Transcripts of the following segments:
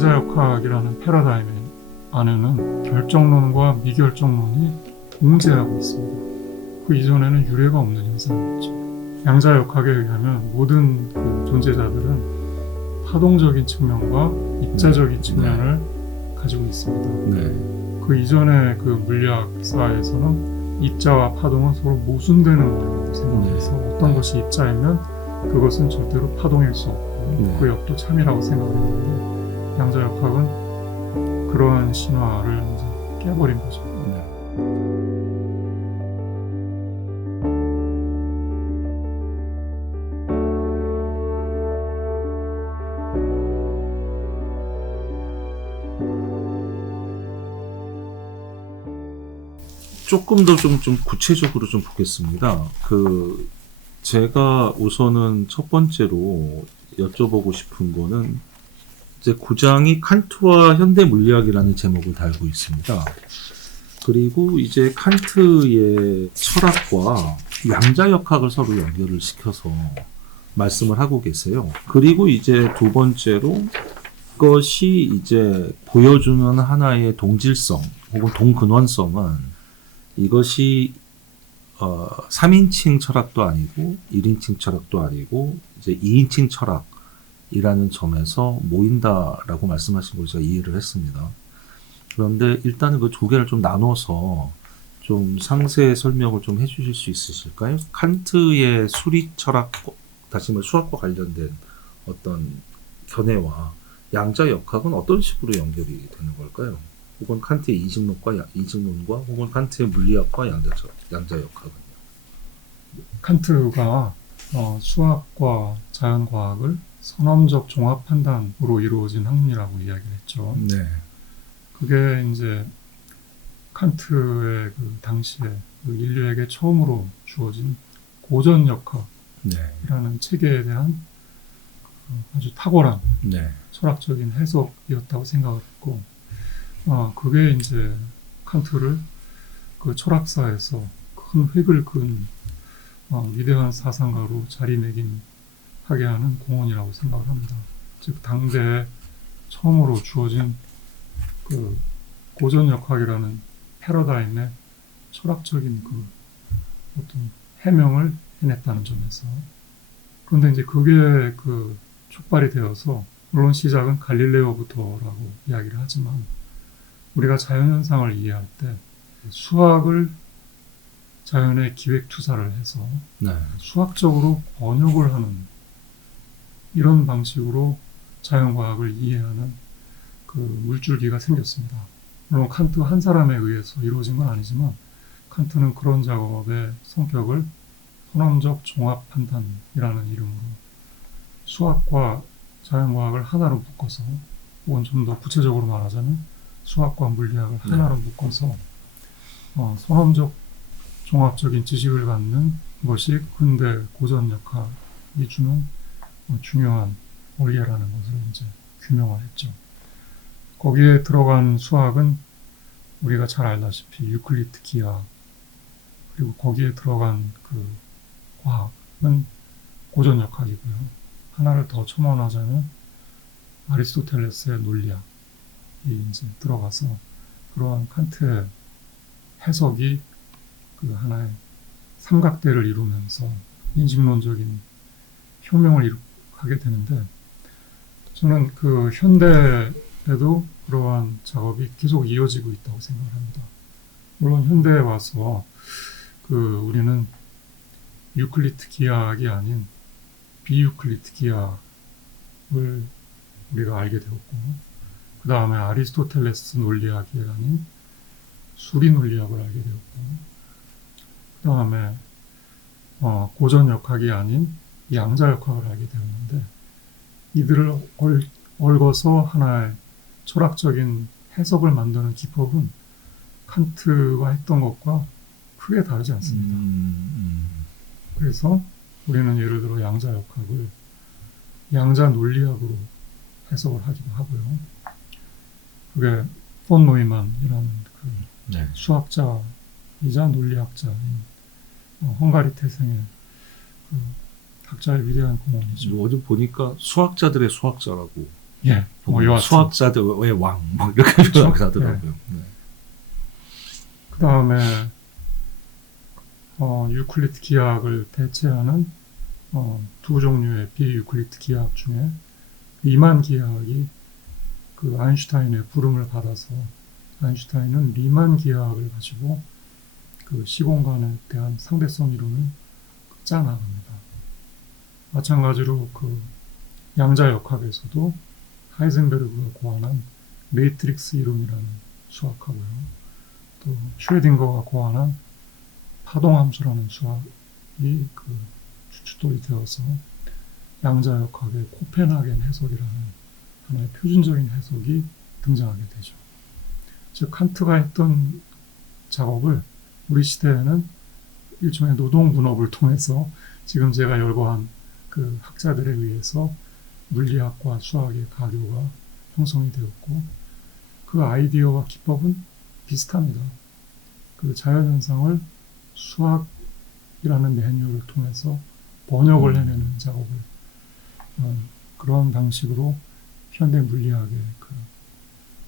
양자역학이라는 패러다임 안에는 결정론과 미결정론이 공재하고 있습니다. 그 이전에는 유례가 없는 현상이었죠. 양자역학에 의하면 모든 그 존재자들은 파동적인 측면과 입자적인 측면을 가지고 있습니다. 그 이전의 그 물리학사에서는 입자와 파동은 서로 모순되는 원리라고 생각해서 어떤 것이 입자이면 그것은 절대로 파동일 수 없고 그 역도 참이라고 생각했는데 양자역학은 그러한 신화를 이제 깨버린 거죠. 조금 더 좀 구체적으로 좀 보겠습니다. 제가 우선은 첫 번째로 여쭤보고 싶은 거는 이제 9장이 칸트와 현대 물리학이라는 제목을 달고 있습니다. 그리고 이제 칸트의 철학과 양자역학을 서로 연결을 시켜서 말씀을 하고 계세요. 그리고 이제 두 번째로 그것이 이제 보여주는 하나의 동질성 혹은 동근원성은 이것이 3인칭 철학도 아니고 1인칭 철학도 아니고 이제 2인칭 철학이라는 점에서 모인다라고 말씀하신 걸 제가 이해를 했습니다. 그런데 일단은 그 두 개를 좀 나눠서 좀 상세 설명을 좀 해주실 수 있으실까요? 칸트의 수리 철학, 다시 말해 수학과 관련된 어떤 견해와 양자역학은 어떤 식으로 연결이 되는 걸까요? 혹은 칸트의 이직론과 혹은 칸트의 물리학과 양자역학은요? 칸트가 수학과 자연과학을 선험적 종합 판단으로 이루어진 학문이라고 이야기를 했죠. 그게 이제 칸트의 그 당시에 그 인류에게 처음으로 주어진 고전역학이라는 체계에 대한 아주 탁월한 철학적인 해석이었다고 생각을 했고, 그게 이제 칸트를 그 철학사에서 큰 획을 그은 위대한 사상가로 자리매김하게 하는 공헌이라고 생각을 합니다. 즉 당대에 처음으로 주어진 그 고전역학이라는 패러다임의 철학적인 그 어떤 해명을 해냈다는 점에서, 그런데 이제 그게 그 촉발이 되어서 물론 시작은 갈릴레오부터라고 이야기를 하지만 우리가 자연현상을 이해할 때 수학을 자연에 기획투사를 해서 수학적으로 번역을 하는 이런 방식으로 자연과학을 이해하는 그 물줄기가 생겼습니다. 물론 칸트 한 사람에 의해서 이루어진 건 아니지만 칸트는 그런 작업의 성격을 선험적 종합 판단이라는 이름으로 수학과 자연과학을 하나로 묶어서, 혹은 좀 더 구체적으로 말하자면 수학과 물리학을 하나로 묶어서 선험적 종합적인 지식을 갖는 것이 근대 고전역학이 주는 중요한 원리라는 것을 이제 규명을 했죠. 거기에 들어간 수학은 우리가 잘 알다시피 유클리드 기하, 그리고 거기에 들어간 그 과학은 고전역학이고요. 하나를 더 첨언하자면 아리스토텔레스의 논리학이 이제 들어가서 그러한 칸트의 해석이 그 하나의 삼각대를 이루면서 인식론적인 혁명을 하게 되는데, 저는 그 현대에도 그러한 작업이 계속 이어지고 있다고 생각을 합니다. 물론 현대에 와서 우리는 유클리드 기하학이 아닌 비유클리드 기하학을 우리가 알게 되었고, 그 다음에 아리스토텔레스 논리학이 아닌 수리 논리학을 알게 되었고, 그 다음에 고전역학이 아닌 양자역학을 알게 되었는데, 이들을 얽어서 하나의 철학적인 해석을 만드는 기법은 칸트가 했던 것과 크게 다르지 않습니다. 그래서 우리는 예를 들어 양자역학을 양자 논리학으로 해석을 하기도 하고요. 그게 폰 노이만이라는 그 수학자이자 논리학자인 헝가리 태생의 그 학자의 위대한 공헌이죠. 어디 보니까 수학자들의 수학자라고 예, 뭐 여하튼. 수학자들의 왕, 뭐 이렇게 표현을 하더라고요. 네. 그 다음에 유클리드 기하학을 대체하는 두 종류의 비유클리드 기하학 중에 리만 기하학이 그 아인슈타인의 부름을 받아서 아인슈타인은 리만 기하학을 가지고 그 시공간에 대한 상대성 이론을 짜나갑니다. 마찬가지로 그 양자역학에서도 하이젠베르그가 고안한 매트릭스 이론이라는 수학하고요. 또 슈레딩거가 고안한 파동함수라는 수학이 그 주춧돌이 되어서 양자역학의 코펜하겐 해석이라는 하나의 표준적인 해석이 등장하게 되죠. 즉 칸트가 했던 작업을 우리 시대에는 일종의 노동분업을 통해서 지금 제가 열거한 그 학자들에 의해서 물리학과 수학의 가교가 형성이 되었고 그 아이디어와 기법은 비슷합니다. 그 자연현상을 수학이라는 매뉴얼을 통해서 번역을 해내는 작업을 그런 방식으로 현대 물리학의 그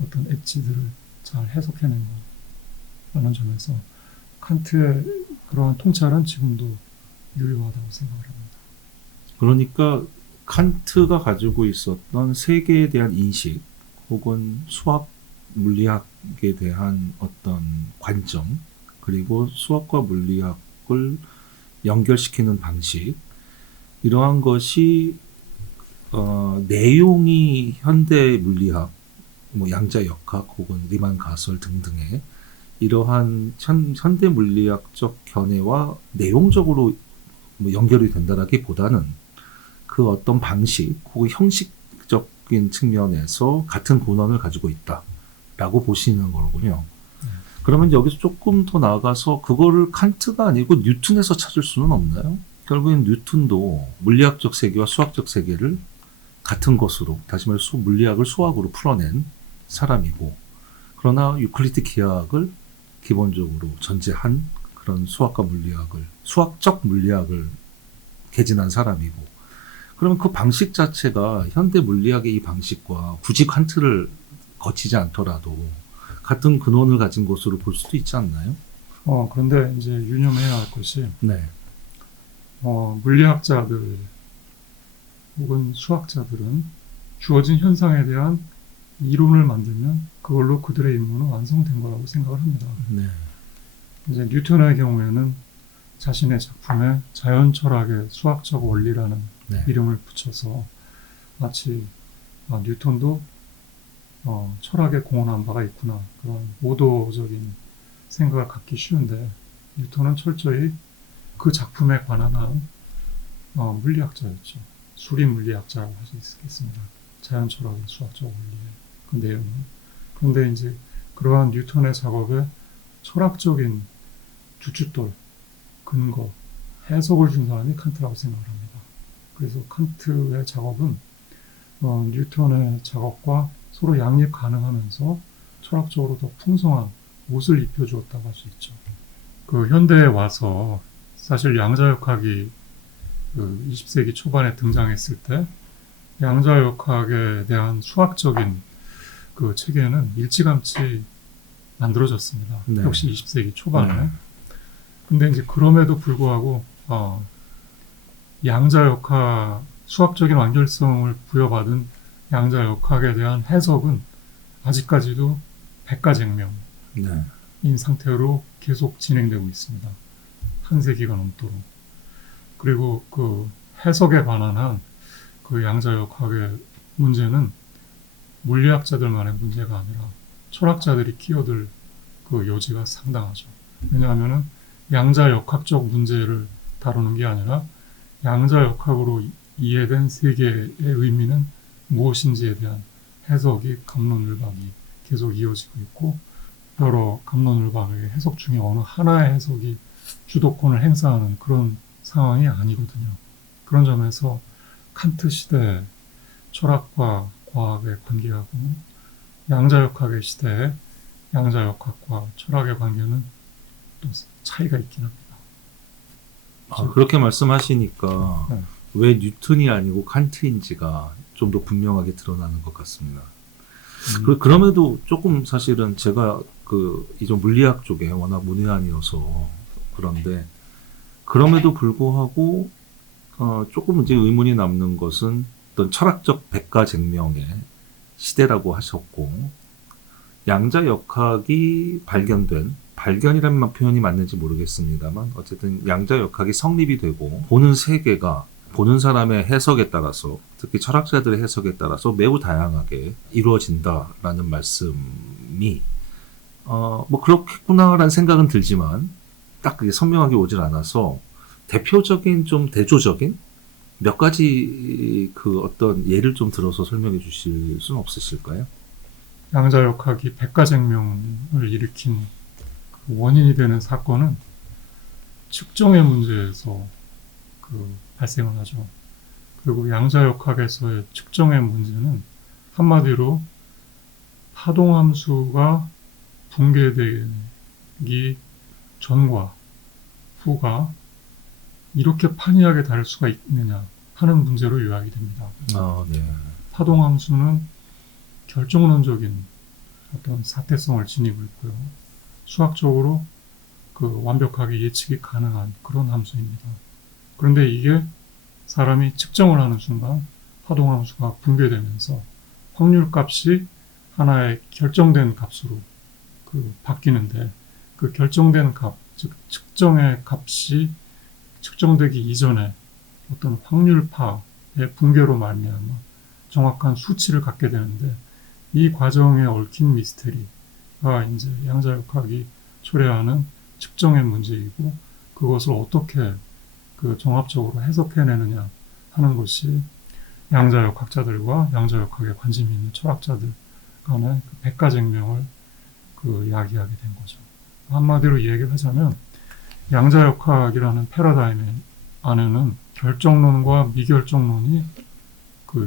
어떤 엣지들을 잘 해석해낸 거라는 점에서 칸트의 그러한 통찰은 지금도 유효하다고 생각을 합니다. 그러니까 칸트가 가지고 있었던 세계에 대한 인식 혹은 수학 물리학에 대한 어떤 관점 그리고 수학과 물리학을 연결시키는 방식 이러한 것이 내용이 현대 물리학, 뭐 양자역학 혹은 리만 가설 등등의 이러한 현대 물리학적 견해와 내용적으로 뭐 연결이 된다라기보다는 그 어떤 방식 혹은 형식적인 측면에서 같은 본원을 가지고 있다라고 보시는 거군요. 그러면 여기서 조금 더 나아가서 그거를 칸트가 아니고 뉴턴에서 찾을 수는 없나요? 결국엔 뉴턴도 물리학적 세계와 수학적 세계를 같은 것으로, 다시 말해서 물리학을 수학으로 풀어낸 사람이고, 그러나 유클리드 기하학을 기본적으로 전제한 그런 수학과 물리학을, 수학적 물리학을 개진한 사람이고, 그러면 그 방식 자체가 현대 물리학의 이 방식과 굳이 칸트를 거치지 않더라도 같은 근원을 가진 것으로 볼 수도 있지 않나요? 그런데 이제 유념해야 할 것이, 네. 물리학자들 혹은 수학자들은 주어진 현상에 대한 이론을 만들면 그걸로 그들의 임무는 완성된 거라고 생각을 합니다. 네. 이제 뉴턴의 경우에는 자신의 작품에 자연 철학의 수학적 원리라는 네. 이름을 붙여서 마치 뉴턴도 철학에 공헌한 바가 있구나 그런 오도적인 생각을 갖기 쉬운데 뉴턴은 철저히 그 작품에 관한 한 물리학자였죠. 수리 물리학자라고 할 수 있겠습니다. 자연 철학의 수학적 원리의 그 내용은. 그런데 이제 그러한 뉴턴의 작업에 철학적인 주춧돌, 근거, 해석을 준 사람이 칸트라고 생각을 합니다. 그래서 칸트의 작업은 뉴턴의 작업과 서로 양립 가능하면서 철학적으로 더 풍성한 옷을 입혀주었다고 할 수 있죠. 그 현대에 와서 사실 양자역학이 그 20세기 초반에 등장했을 때 양자역학에 대한 수학적인 그 체계는 일찌감치 만들어졌습니다. 네. 역시 20세기 초반에. 근데 이제 그럼에도 불구하고 양자역학 수학적인 완결성을 부여받은 양자역학에 대한 해석은 아직까지도 백가쟁명인 네. 상태로 계속 진행되고 있습니다. 한 세기가 넘도록. 그리고 그 해석에 관한 한 그 양자역학의 문제는 물리학자들만의 문제가 아니라 철학자들이 끼어들 그 여지가 상당하죠. 왜냐하면은 양자역학적 문제를 다루는 게 아니라 양자역학으로 이해된 세계의 의미는 무엇인지에 대한 해석이 갑론을박이 계속 이어지고 있고 여러 갑론을박의 해석 중에 어느 하나의 해석이 주도권을 행사하는 그런 상황이 아니거든요. 그런 점에서 칸트 시대의 철학과 과학의 관계하고 양자역학의 시대의 양자역학과 철학의 관계는 또 차이가 있긴 합니다. 그렇게 말씀하시니까 네. 왜 뉴턴이 아니고 칸트인지가 좀 더 분명하게 드러나는 것 같습니다. 그럼에도 조금 사실은 제가 이종 물리학 쪽에 워낙 문외한이어서 그런데 그럼에도 불구하고 조금 이제 의문이 남는 것은 어떤 철학적 백가쟁명의 시대라고 하셨고 양자역학이 발견이라는 표현이 맞는지 모르겠습니다만 어쨌든 양자역학이 성립이 되고 보는 세계가 보는 사람의 해석에 따라서 특히 철학자들의 해석에 따라서 매우 다양하게 이루어진다라는 말씀이 뭐 그렇겠구나라는 생각은 들지만 딱 그게 선명하게 오질 않아서 대표적인 좀 대조적인 몇 가지 어떤 예를 좀 들어서 설명해 주실 수는 없으실까요? 양자역학이 백가쟁명을 일으킨 그 원인이 되는 사건은 측정의 문제에서 발생을 하죠. 그리고 양자역학에서의 측정의 문제는 한마디로 파동함수가 붕괴되기 전과 후가 이렇게 판이하게 다를 수가 있느냐 하는 문제로 요약이 됩니다. 네. 파동함수는 결정론적인 어떤 사태성을 지니고 있고요. 수학적으로 완벽하게 예측이 가능한 그런 함수입니다. 그런데 이게 사람이 측정을 하는 순간 파동함수가 붕괴되면서 확률값이 하나의 결정된 값으로 바뀌는데 그 결정된 값, 즉 측정의 값이 측정되기 이전에 어떤 확률파의 붕괴로 말미암아 정확한 수치를 갖게 되는데 이 과정에 얽힌 미스테리가 이제 양자역학이 초래하는 측정의 문제이고 그것을 어떻게 종합적으로 해석해내느냐 하는 것이 양자역학자들과 양자역학에 관심이 있는 철학자들 간의 백가쟁명을 야기하게 된 거죠. 한마디로 얘기를 하자면 양자역학이라는 패러다임 안에는 결정론과 미결정론이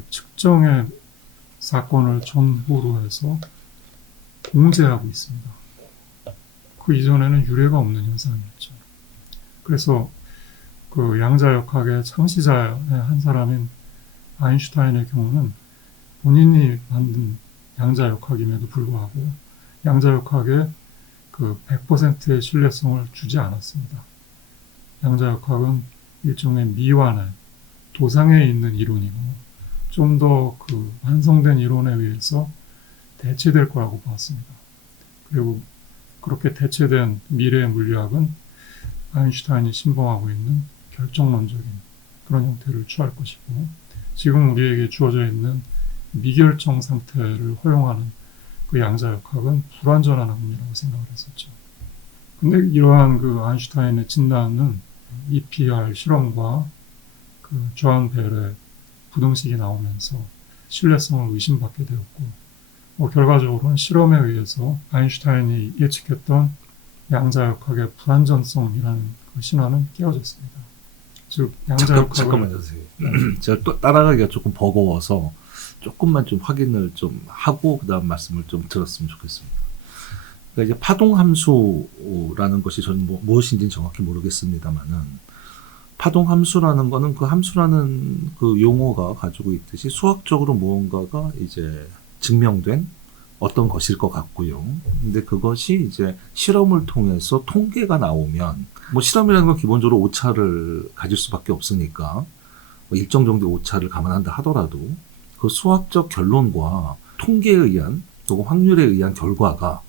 측정의 사건을 전후로 해서 공제하고 있습니다. 그 이전에는 유례가 없는 현상이었죠. 그래서 양자역학의 창시자의 한 사람인 아인슈타인의 경우는 본인이 만든 양자역학임에도 불구하고 양자역학에 100%의 신뢰성을 주지 않았습니다. 양자역학은 일종의 미완의 도상에 있는 이론이고 좀 더 완성된 이론에 의해서 대체될 거라고 보았습니다. 그리고 그렇게 대체된 미래의 물리학은 아인슈타인이 신봉하고 있는 결정론적인 그런 형태를 취할 것이고 지금 우리에게 주어져 있는 미결정 상태를 허용하는 양자역학은 불완전한 학문이라고 생각을 했었죠. 근데 이러한 아인슈타인의 진단은 EPR 실험과 조한 벨의 부등식이 나오면서 신뢰성을 의심받게 되었고 결과적으로는 실험에 의해서 아인슈타인이 예측했던 양자역학의 불완전성이라는 신화는 깨어졌습니다. 즉 양자역학을 잠깐만요. 제가 또 따라가기가 조금 버거워서 조금만 좀 확인을 좀 하고 그다음 말씀을 좀 들었으면 좋겠습니다. 그러니까 이제 파동함수라는 것이 저는 무엇인지는 정확히 모르겠습니다만은 파동함수라는 거는 그 함수라는 용어가 가지고 있듯이 수학적으로 무언가가 이제 증명된 어떤 것일 것 같고요. 근데 그것이 이제 실험을 통해서 통계가 나오면 실험이라는 건 기본적으로 오차를 가질 수밖에 없으니까 일정 정도의 오차를 감안한다 하더라도 그 수학적 결론과 통계에 의한 또는 확률에 의한 결과가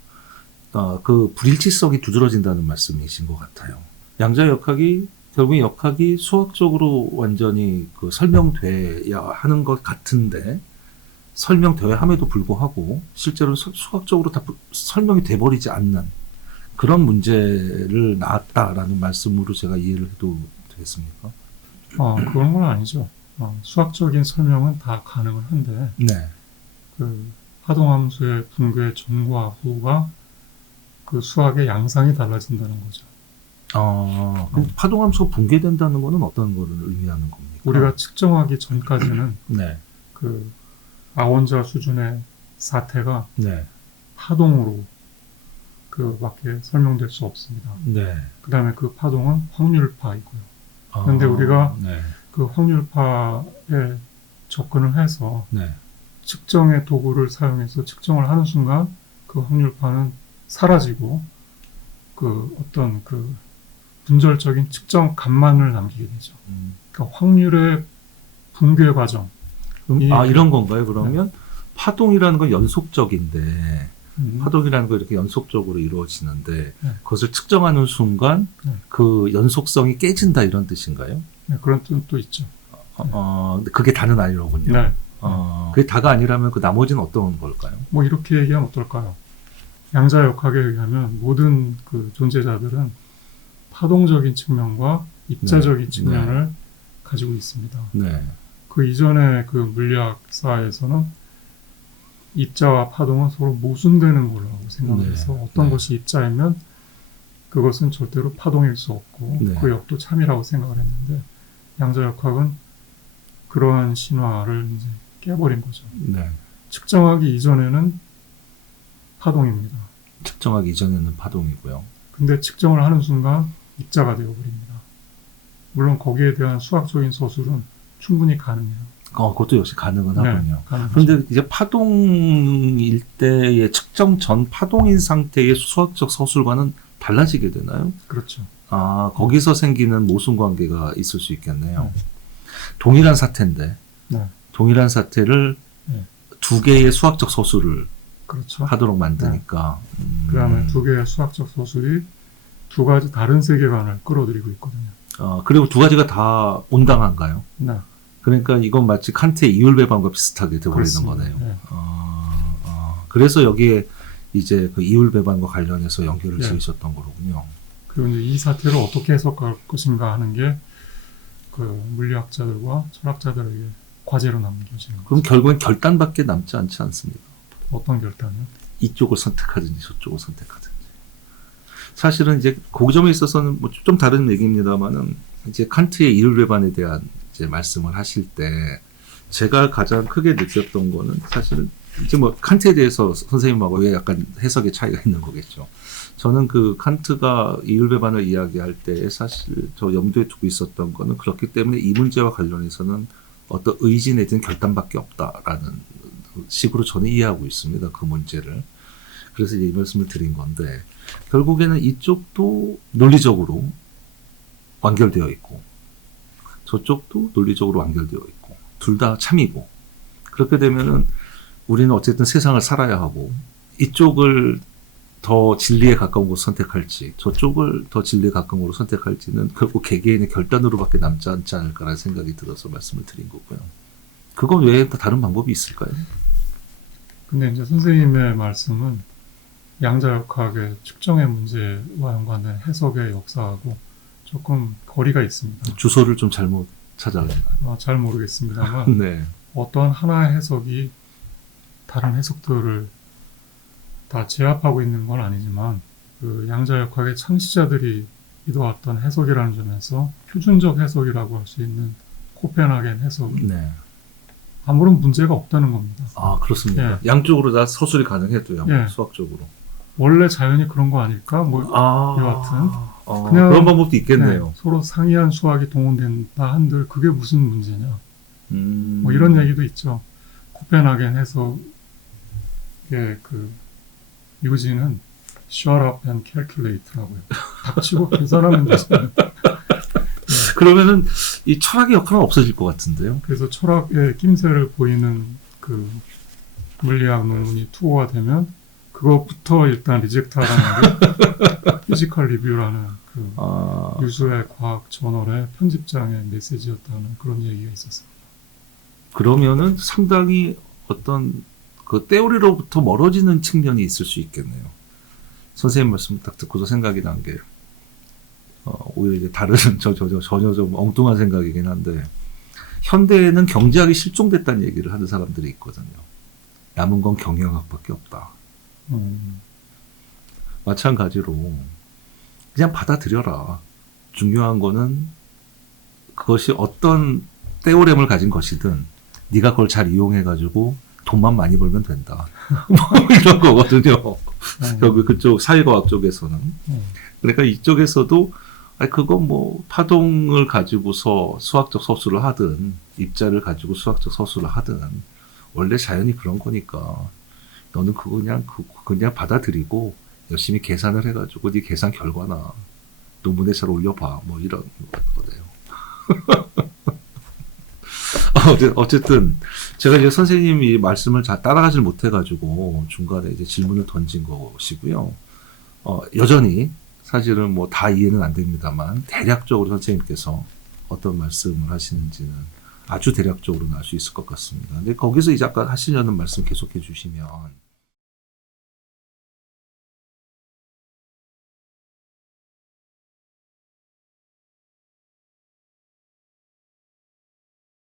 그 불일치성이 두드러진다는 말씀이신 것 같아요. 양자역학이 결국 역학이 수학적으로 완전히 설명돼야 하는 것 같은데 설명되어야 함에도 불구하고 실제로 수학적으로 다 설명이 돼버리지 않는 그런 문제를 낳았다라는 말씀으로 제가 이해를 해도 되겠습니까? 그런 건 아니죠. 수학적인 설명은 다 가능은 한데 네. 파동함수의 붕괴 전과 후가 수학의 양상이 달라진다는 거죠. 그럼 파동함수가 붕괴된다는 것은 어떤 거를 의미하는 겁니까? 우리가 측정하기 전까지는 네. 아원자 수준의 사태가 네. 파동으로 밖에 설명될 수 없습니다. 네. 그 다음에 그 파동은 확률파이고요. 그런데 우리가 네. 확률파의 접근을 해서 네. 측정의 도구를 사용해서 측정을 하는 순간 그 확률파는 사라지고 그 어떤 그 분절적인 측정 값만을 남기게 되죠. 그러니까 확률의 붕괴 과정. 이런 건가요? 그러면 파동이라는 건 연속적인데 파동이라는 거 이렇게 연속적으로 이루어지는데 그것을 측정하는 순간 그 연속성이 깨진다 이런 뜻인가요? 네, 그런 뜻도 있죠. 근데 그게 다는 아니로군요. 네. 그게 다가 아니라면 그 나머지는 어떤 걸까요? 뭐 이렇게 얘기하면 어떨까요? 양자역학에 의하면 모든 그 존재자들은 파동적인 측면과 입자적인 측면을 가지고 있습니다. 네. 그 이전의 그 물리학사에서는 입자와 파동은 서로 모순되는 거라고 생각해서 어떤 것이 입자이면 그것은 절대로 파동일 수 없고 그 역도 참이라고 생각을 했는데 양자역학은 그러한 신화를 이제 깨버린 거죠. 네. 측정하기 이전에는 파동입니다. 측정하기 이전에는 파동이고요. 근데 측정을 하는 순간 입자가 되어버립니다. 물론 거기에 대한 수학적인 서술은 충분히 가능해요. 그것도 역시 가능은 하군요. 가능하죠. 그런데 이제 파동일 때의 측정 전 파동인 상태의 수학적 서술과는 달라지게 되나요? 그렇죠. 거기서 생기는 모순 관계가 있을 수 있겠네요. 동일한 사태인데, 동일한 사태를 두 개의 수학적 서술을 그렇죠. 하도록 만드니까. 그 다음에 두 개의 수학적 서술이 두 가지 다른 세계관을 끌어들이고 있거든요. 그리고 두 가지가 다 온당한가요? 네. 그러니까 이건 마치 칸트의 이율배반과 비슷하게 되어버리는 거네요. 네. 그래서 여기에 이제 그 이율배반과 관련해서 연결을 지으셨던 거로군요. 그리고 이제 이 사태를 어떻게 해석할 것인가 하는 게 그 물리학자들과 철학자들에게 과제로 남겨지는 거죠. 그럼 결국엔 결단밖에 남지 않지 않습니다. 어떤 결단이요? 이쪽을 선택하든지 저쪽을 선택하든지. 사실은 이제 그 점에 있어서는 뭐 좀 다른 얘기입니다만은 이제 칸트의 이율배반에 대한 이제 말씀을 하실 때 제가 가장 크게 느꼈던 거는 사실은 이제 뭐 칸트에 대해서 선생님하고 왜 약간 해석의 차이가 있는 거겠죠. 저는 그 칸트가 이율배반을 이야기할 때 사실 저 염두에 두고 있었던 거는 그렇기 때문에 이 문제와 관련해서는 어떤 의지 내지는 결단밖에 없다라는 식으로 저는 이해하고 있습니다. 그 문제를. 그래서 이 말씀을 드린 건데 결국에는 이쪽도 논리적으로 완결되어 있고 저쪽도 논리적으로 완결되어 있고 둘 다 참이고 그렇게 되면은 우리는 어쨌든 세상을 살아야 하고 이쪽을 더 진리에 가까운 곳을 선택할지 저쪽을 더 진리에 가까운 곳으로 선택할지는 결국 개개인의 결단으로밖에 남지 않지 않을까라는 생각이 들어서 말씀을 드린 거고요. 그거 외에 또 다른 방법이 있을까요? 근데 이제 선생님의 말씀은 양자역학의 측정의 문제와 연관된 해석의 역사하고 조금 거리가 있습니다. 주소를 좀 잘못 찾아갔나요? 잘 모르겠습니다만 네. 어떠한 하나의 해석이 다른 해석들을 다 제압하고 있는 건 아니지만 그 양자역학의 창시자들이 이뤄왔던 해석이라는 점에서 표준적 해석이라고 할 수 있는 코펜하겐 해석은 아무런 문제가 없다는 겁니다. 그렇습니다. 양쪽으로 다 서술이 가능해도요. 수학적으로. 원래 자연이 그런 거 아닐까? 뭐 여하튼 그냥 그런 방법도 있겠네요. 서로 상이한 수학이 동원된다 한들 그게 무슨 문제냐? 뭐 이런 얘기도 있죠. 코펜하겐 해석의 그 유지는 shut up and calculate라고요. 닥치고 계산하면 되잖아요. 그러면은 이 철학의 역할은 없어질 것 같은데요. 그래서 철학의 낌새를 보이는 그 물리학 논문이 투고가 되면 그것부터 일단 리젝트하라는 게 피지컬 리뷰라는 그 유수의 과학 저널의 편집장의 메시지였다는 그런 얘기가 있었습니다. 그러면은 상당히 어떤 그 테오리로부터 멀어지는 측면이 있을 수 있겠네요. 선생님 말씀 딱 듣고서 생각이 난 게 오히려 이제 다른 전혀 좀 엉뚱한 생각이긴 한데 현대에는 경제학이 실종됐다는 얘기를 하는 사람들이 있거든요. 남은 건 경영학밖에 없다. 마찬가지로 그냥 받아들여라. 중요한 거는 그것이 어떤 테오렘을 가진 것이든 네가 그걸 잘 이용해가지고 돈만 많이 벌면 된다. 뭐 이런 거거든요. 여기 그쪽 사회과학 쪽에서는. 그러니까 이쪽에서도 아니, 그건 뭐, 파동을 가지고서 수학적 서술을 하든, 입자를 가지고 수학적 서술을 하든, 원래 자연이 그런 거니까, 너는 그거 그냥 받아들이고, 열심히 계산을 해가지고, 네 계산 결과나, 논문에 잘 올려봐. 뭐, 이런 거네요. 어쨌든, 제가 이제 선생님이 말씀을 잘 따라가질 못해가지고, 중간에 이제 질문을 던진 것이고요. 여전히, 사실은 뭐 다 이해는 안 됩니다만 대략적으로 선생님께서 어떤 말씀을 하시는지는 아주 대략적으로는 알 수 있을 것 같습니다. 근데 거기서 이제 아까 하시려는 말씀 계속해 주시면